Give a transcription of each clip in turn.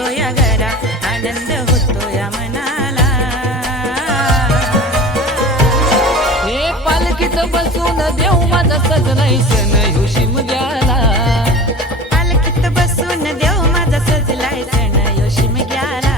होतो या घरा आनंद होतो या देव माझा सजलाय सण योशिम द्याला पालखीत बसून देव माझा सजलाय सण योशिम ग्याला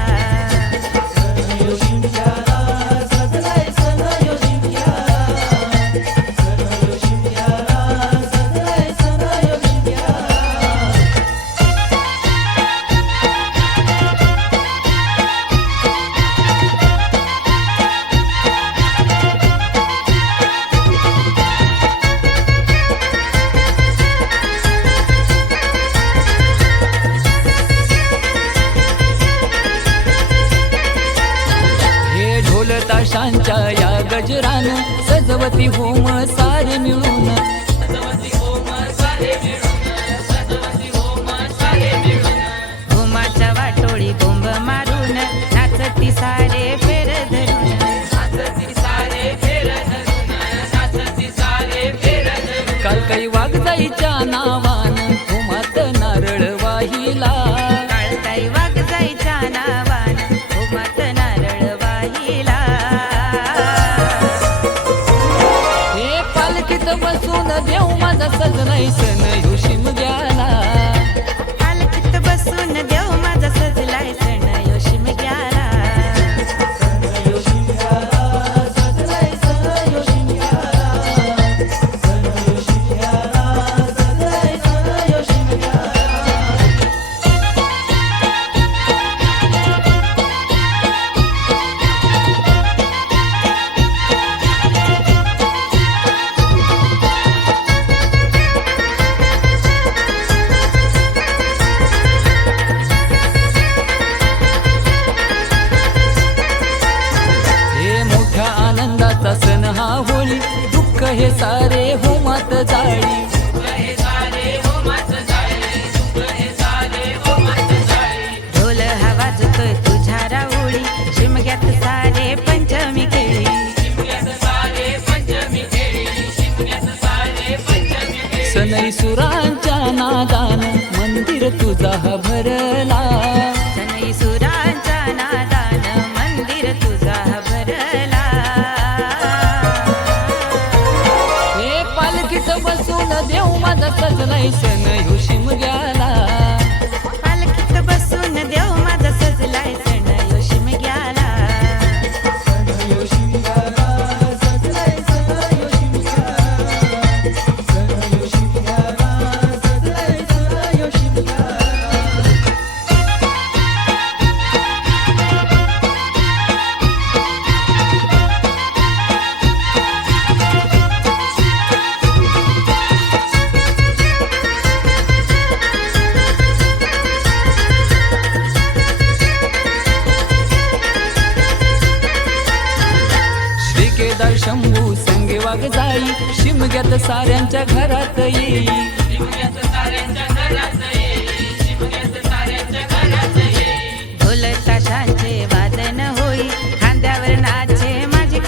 सजवती होम सारे मिळून. घुमाच्या वाटोळी गोंब मारून नाचती सारे फेर धरून. काल काही वाघजाईच्या नावान सजनाई सन सजलाय सण जाळी. ढोल हवा वाजतोय तुझ्या राऊळी. शिमग्यात सारे पंचमी खेळी सनई सुरांच्या नादान मंदिर तुझा बसून देव माझा सजलाय सण ह्यो शिमग्याला. शंभू संगे वाघ जाई शिमग्यात साऱ्यांच्या घरात येई. ढोल ताशांचे वादन होई खांद्यावर नाचे माझी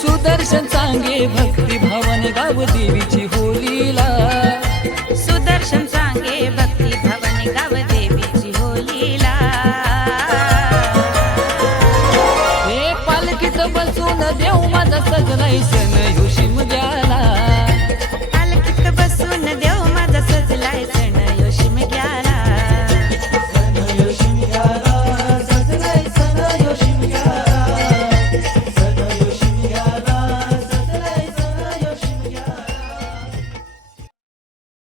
सुदर्शन सांगे भक्ती भावन गाव देवीची होलीला. सुदर्शन सांगे हे पालखीत बसून देव